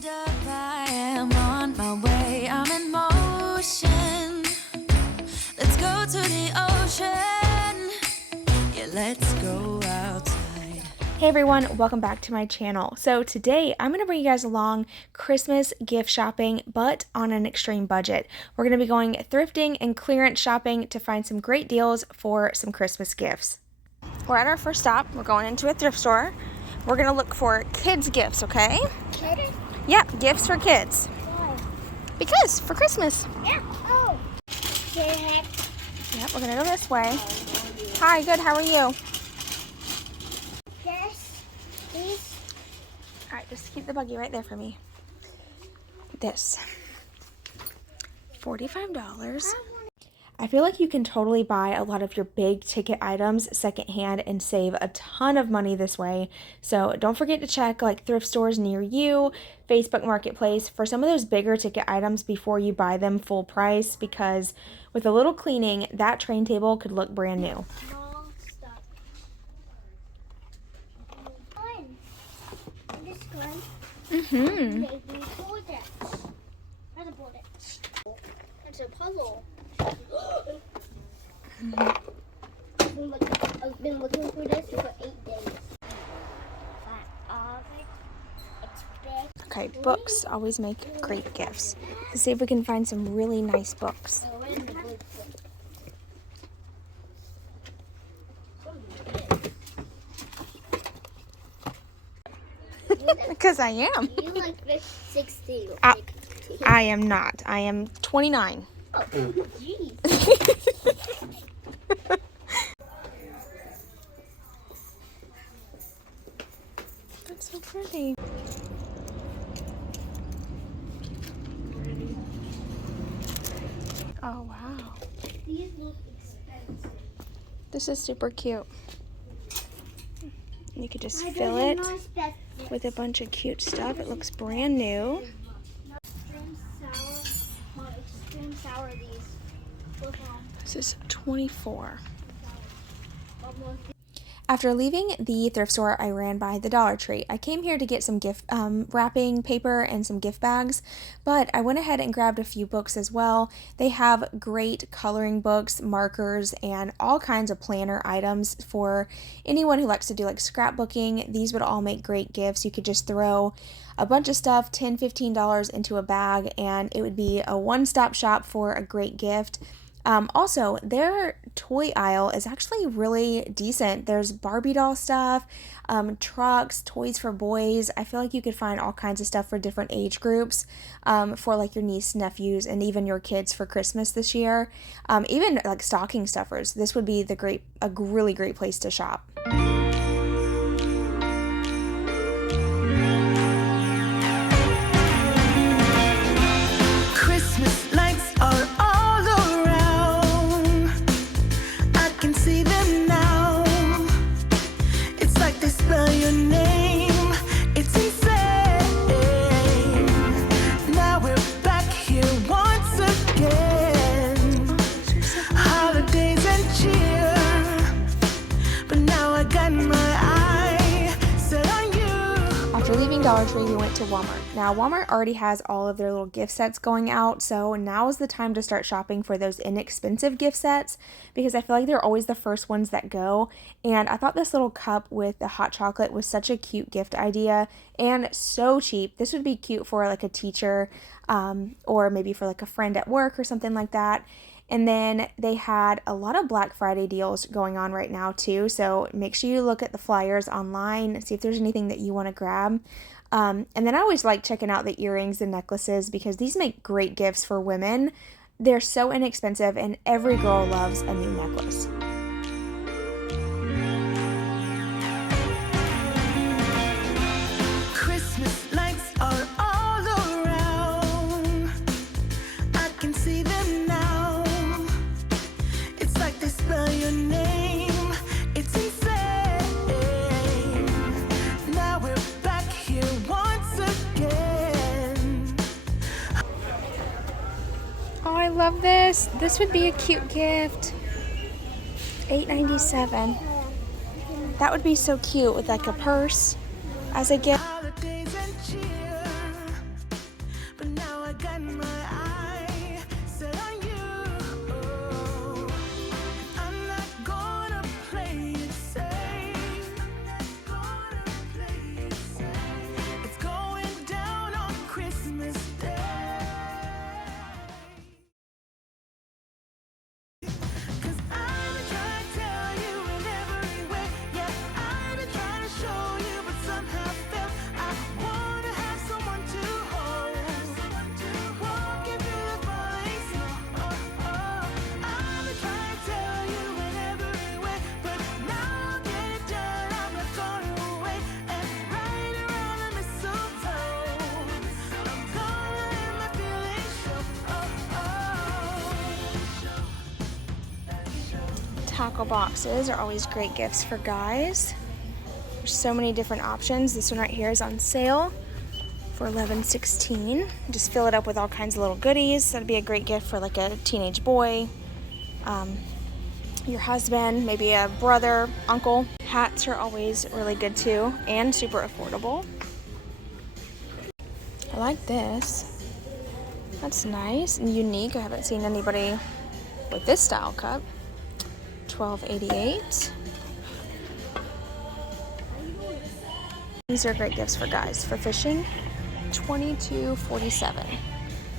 Hold up, I am on my way, I'm in motion. Let's go to the ocean. Yeah, let's go outside. Hey everyone, welcome back to my channel. So today I'm going to bring you guys along Christmas gift shopping, but on an extreme budget. We're going to be going thrifting and clearance shopping to find some great deals for some Christmas gifts. We're at our first stop. We're going into a thrift store. We're going to look for kids gifts, okay? Kids? Yeah, gifts for kids. Why? Because for Christmas. Yeah. Oh. Yep, we're going to go this way. Hi, good. How are you? This. These. All right, just keep the buggy right there for me. This. $45. I feel like you can totally buy a lot of your big ticket items secondhand and save a ton of money this way. So don't forget to check like thrift stores near you, Facebook Marketplace for some of those bigger ticket items before you buy them full price, because with a little cleaning, that train table could look brand new. Small stuff. Fun. This one. Mm-hmm. Maybe bullets. That's a bullet. That's a puzzle. I've been looking for this for 8 days. It's big. Okay, books always make great gifts. Let's see if we can find some really nice books. Oh, where's the blue book? Because I am. You like 16 or I 16. I am not. I am 29. Oh, jeez. That's so pretty. Oh, wow. These look expensive. This is super cute. You could just I fill don't it know expensive. with a bunch of cute stuff. It looks brand new. Extreme sour. Not extreme sour these. Look on. This is $24. Almost. After leaving the thrift store, I ran by the Dollar Tree. I came here to get some gift wrapping paper and some gift bags, but I went ahead and grabbed a few books as well. They have great coloring books, markers, and all kinds of planner items for anyone who likes to do like scrapbooking. These would all make great gifts. You could just throw a bunch of stuff, $10, $15 into a bag, and it would be a one-stop shop for a great gift. Also, their toy aisle is actually really decent. There's Barbie doll stuff, trucks, toys for boys. I feel like you could find all kinds of stuff for different age groups, for like your niece, nephews, and even your kids for Christmas this year. Even like stocking stuffers. This would be a really great place to shop. Christmas lights are all around. I can see them now. It's like they spell your name. It's insane. Now we're back here once again. Holidays and cheer. But now I got my eye set on you. After leaving Dollar Tree, we went to Walmart. Now, Walmart already has all of their little gift sets going out, so now is the time to start shopping for those inexpensive gift sets, because I feel like they're always the first ones that go. And I thought this little cup with the hot chocolate was such a cute gift idea and so cheap. This would be cute for like a teacher, or maybe for like a friend at work or something like that. And then they had a lot of Black Friday deals going on right now too, so make sure you look at the flyers online and see if there's anything that you want to grab. And then I always like checking out the earrings and necklaces, because these make great gifts for women. They're so inexpensive, and every girl loves a new necklace. Christmas lights are all around. I can see them now. It's like they spell your name. It's insane. Now we're back here once again. Oh, I love this. This would be a cute gift. $8.97. That would be so cute with like a purse as a gift. Holidays and cheer. tackle boxes are always great gifts for guys. There's so many different options. This one right here is on sale for $11.16. Just fill it up with all kinds of little goodies. That'd be a great gift for like a teenage boy, your husband, maybe a brother, uncle. Hats are always really good too and super affordable. I like this. That's nice and unique. I haven't seen anybody with this style cup. $12.88. These are great gifts for guys for fishing. $22.47.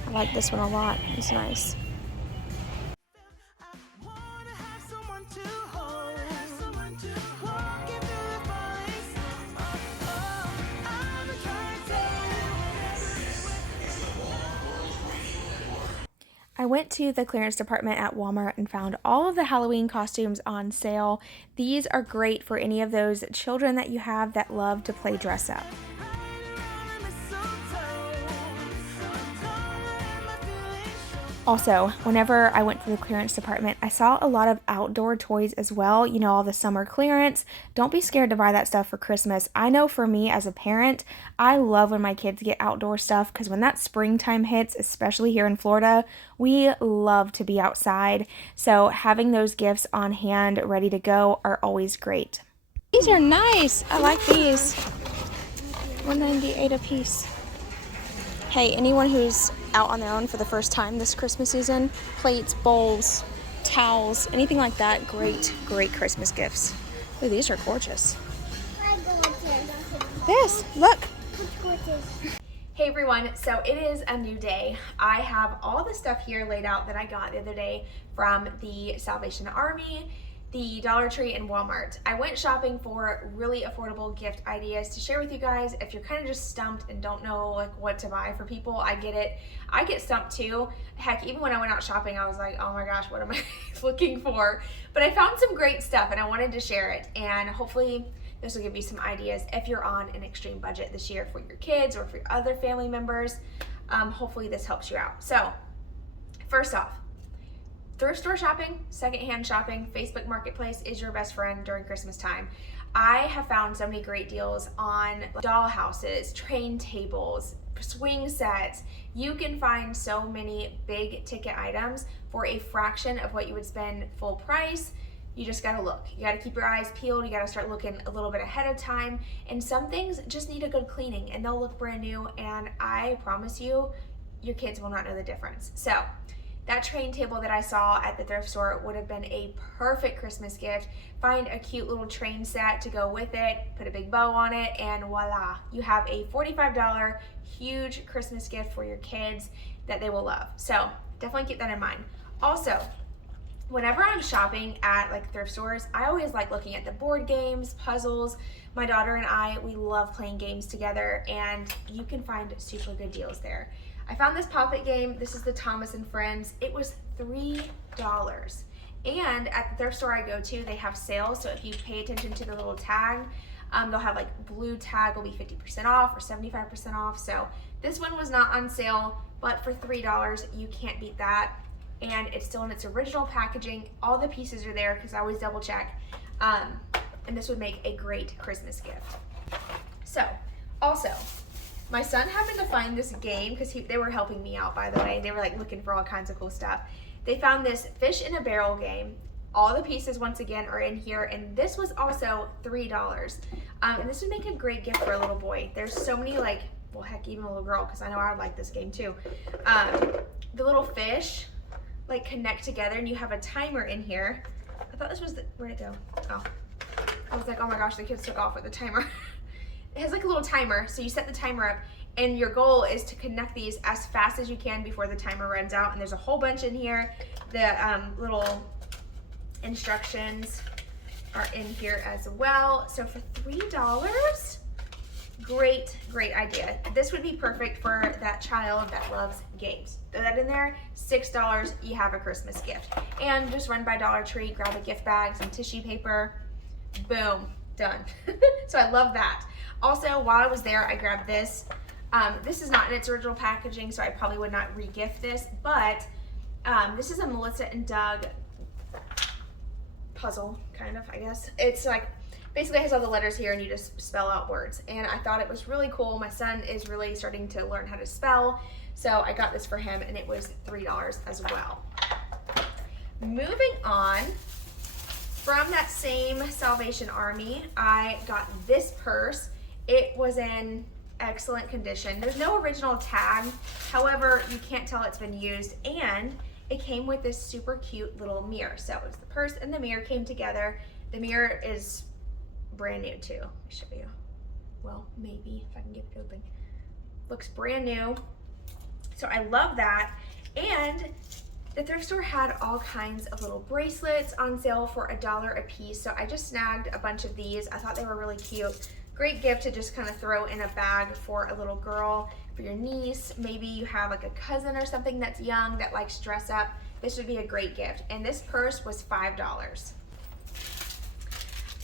I like this one a lot. It's nice. I wanna have someone to hold. Walking through the forest. I'm attracted. I went to the clearance department at Walmart and found all of the Halloween costumes on sale. These are great for any of those children that you have that love to play dress up. Also, whenever I went to the clearance department, I saw a lot of outdoor toys as well. You know, all the summer clearance. Don't be scared to buy that stuff for Christmas. I know for me as a parent, I love when my kids get outdoor stuff because when that springtime hits, especially here in Florida, we love to be outside. So having those gifts on hand, ready to go, are always great. These are nice. I like these. $1.98 a piece. Hey, anyone who's out on their own for the first time this Christmas season, plates, bowls, towels, anything like that, great Christmas gifts. Ooh, these are gorgeous. This, look. Hey everyone, so it is a new day. I have all the stuff here laid out that I got the other day from the Salvation Army, the Dollar Tree, and Walmart. I went shopping for really affordable gift ideas to share with you guys. If you're kind of just stumped and don't know like what to buy for people, I get it. I get stumped too. Heck, even when I went out shopping, I was like, oh my gosh, what am I looking for? But I found some great stuff and I wanted to share it, and hopefully this will give you some ideas if you're on an extreme budget this year for your kids or for your other family members. Hopefully this helps you out. So first off, thrift store shopping, secondhand shopping, Facebook Marketplace is your best friend during Christmas time. I have found so many great deals on doll houses, train tables, swing sets. You can find so many big ticket items for a fraction of what you would spend full price. You just gotta look. You gotta keep your eyes peeled. You gotta start looking a little bit ahead of time. And some things just need a good cleaning and they'll look brand new, and I promise you, your kids will not know the difference. So that train table that I saw at the thrift store would have been a perfect Christmas gift. Find a cute little train set to go with it, put a big bow on it, and voila, you have a $45 huge Christmas gift for your kids that they will love. So definitely keep that in mind. Also, whenever I'm shopping at like thrift stores, I always like looking at the board games, puzzles. My daughter and I, we love playing games together, and you can find super good deals there. I found this Pop-It game. This is the Thomas and Friends. It was $3. And at the thrift store I go to, they have sales. So if you pay attention to the little tag, they'll have like blue tag will be 50% off or 75% off. So this one was not on sale, but for $3, you can't beat that. And it's still in its original packaging. All the pieces are there because I always double check. And this would make a great Christmas gift. So also, my son happened to find this game because they were helping me out, by the way. They were like looking for all kinds of cool stuff. They found this fish in a barrel game. All the pieces, once again, are in here, and this was also $3. And this would make a great gift for a little boy. There's so many, like, well, heck, even a little girl, because I know I would like this game too. The little fish like connect together, and you have a timer in here. I thought this was where'd it go? Oh, I was like, oh my gosh, the kids took off with the timer. It has like a little timer, so you set the timer up, and your goal is to connect these as fast as you can before the timer runs out. And there's a whole bunch in here. The little instructions are in here as well. So for $3, great idea. This would be perfect for that child that loves games. Throw that in there, $6, you have a Christmas gift. And just run by Dollar Tree, grab a gift bag, some tissue paper, boom, done. So I love that. Also, while I was there, I grabbed this. This is not in its original packaging, so I probably would not re-gift this, but this is a Melissa and Doug puzzle, kind of, I guess. It's like, basically it has all the letters here and you just spell out words. And I thought it was really cool. My son is really starting to learn how to spell, so I got this for him and it was $3 as well. Moving on, from that same Salvation Army, I got this purse. It was in excellent condition. There's no original tag, however, you can't tell it's been used, and it came with this super cute little mirror. So it was the purse and the mirror came together. The mirror is brand new too. Let me show you. Well, maybe if I can get it open. Looks brand new. So I love that. And the thrift store had all kinds of little bracelets on sale for $1 a piece. So I just snagged a bunch of these. I thought they were really cute. Great gift to just kind of throw in a bag for a little girl, for your niece. Maybe you have like a cousin or something that's young that likes to dress up. This would be a great gift. And this purse was $5.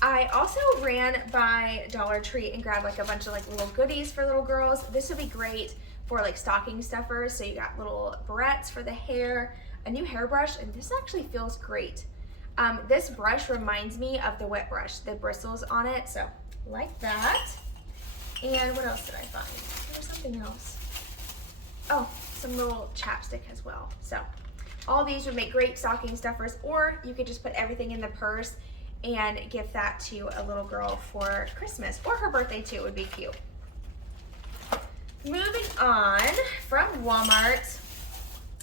I also ran by Dollar Tree and grabbed like a bunch of like little goodies for little girls. This would be great for like stocking stuffers. So you got little barrettes for the hair, a new hairbrush, and this actually feels great. This brush reminds me of the wet brush, the bristles on it, so like that. And what else did I find? There was something else. Oh, some little chapstick as well. So all these would make great stocking stuffers, or you could just put everything in the purse and give that to a little girl for Christmas or her birthday too. It would be cute. Moving on, from Walmart,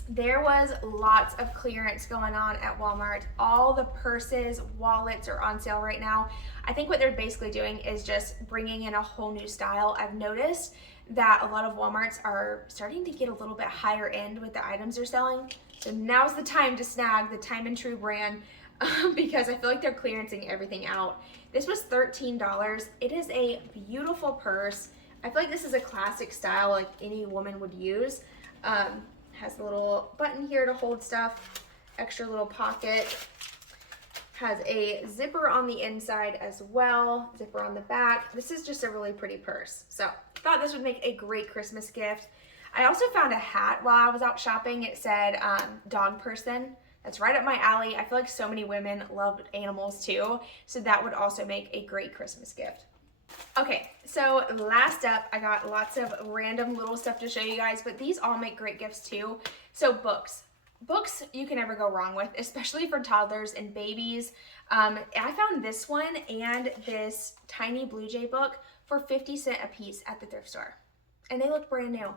there was lots of clearance going on at Walmart. All the purses, wallets are on sale right now. I think what they're basically doing is just bringing in a whole new style. I've noticed that a lot of Walmarts are starting to get a little bit higher end with the items they're selling. So now's the time to snag the Time and True brand because I feel like they're clearancing everything out. This was $13. It is a beautiful purse. I feel like this is a classic style like any woman would use. Has a little button here to hold stuff, extra little pocket. Has a zipper on the inside as well, zipper on the back. This is just a really pretty purse. So thought this would make a great Christmas gift. I also found a hat while I was out shopping. It said dog person. That's right up my alley. I feel like so many women love animals too. So that would also make a great Christmas gift. Okay, so last up, I got lots of random little stuff to show you guys, but these all make great gifts too. So books. Books you can never go wrong with, especially for toddlers and babies. I found this one and this tiny Blue Jay book for 50 cents a piece at the thrift store. And they look brand new.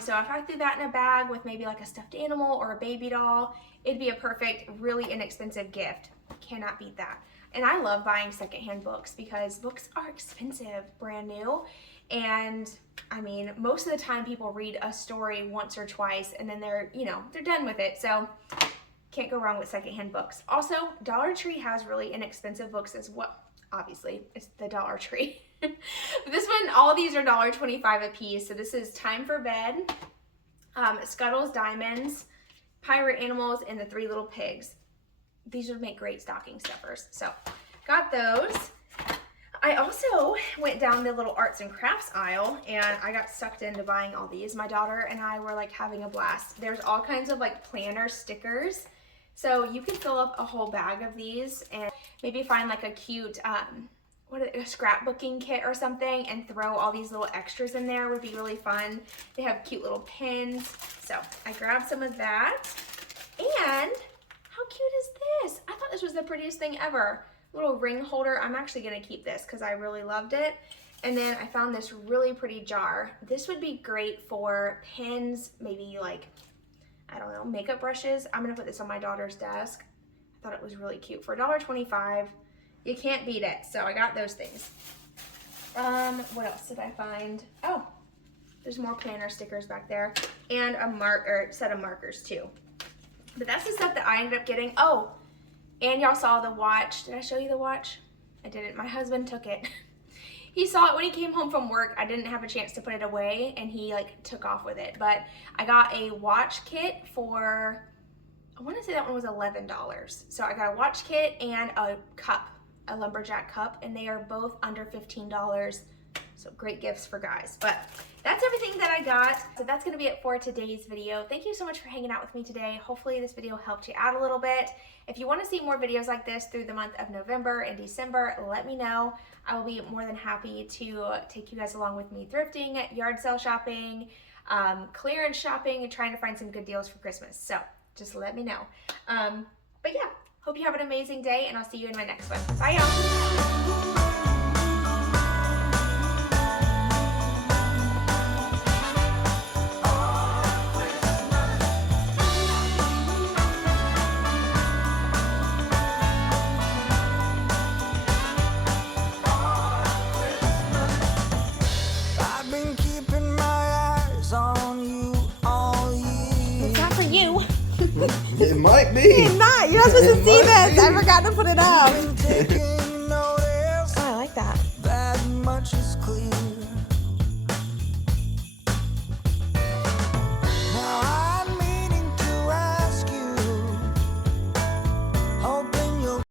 So if I threw that in a bag with maybe like a stuffed animal or a baby doll, it'd be a perfect, really inexpensive gift. Cannot beat that. And I love buying secondhand books because books are expensive, brand new. And I mean, most of the time people read a story once or twice and then they're done with it. So can't go wrong with secondhand books. Also, Dollar Tree has really inexpensive books as well. Obviously, it's the Dollar Tree. This one, all of these are $1.25 a piece. So this is Time for Bed, Scuttle's Diamonds, Pirate Animals, and the Three Little Pigs. These would make great stocking stuffers. So got those. I also went down the little arts and crafts aisle and I got sucked into buying all these. My daughter and I were like having a blast. There's all kinds of like planner stickers. So you can fill up a whole bag of these and maybe find like a cute, a scrapbooking kit or something and throw all these little extras in there. Would be really fun. They have cute little pins. So I grabbed some of that. And how cute is this? I thought this was the prettiest thing ever. Little ring holder. I'm actually gonna keep this because I really loved it. And then I found this really pretty jar. This would be great for pins, maybe like, I don't know, makeup brushes. I'm gonna put this on my daughter's desk. I thought it was really cute. For $1.25, you can't beat it. So I got those things. What else did I find? Oh, there's more planner stickers back there and a set of markers too. But that's the stuff that I ended up getting. Oh, and y'all saw the watch. Did I show you the watch? I didn't. My husband took it. He saw it when he came home from work. I didn't have a chance to put it away and he like took off with it. But I got a watch kit for, I want to say that one was $11. So I got a watch kit and a cup, a lumberjack cup, and they are both under $15. So great gifts for guys. But that's everything that I got. So that's going to be it for today's video. Thank you so much for hanging out with me today. Hopefully this video helped you out a little bit. If you want to see more videos like this through the month of November and December, let me know. I will be more than happy to take you guys along with me thrifting, yard sale shopping, clearance shopping, and trying to find some good deals for Christmas. So just let me know. But yeah, hope you have an amazing day, and I'll see you in my next one. Bye, y'all. I've been keeping my eyes on you all year. It's not for you. It might be. It's not. You're not supposed to see might this. be. I forgot to put it up. Taking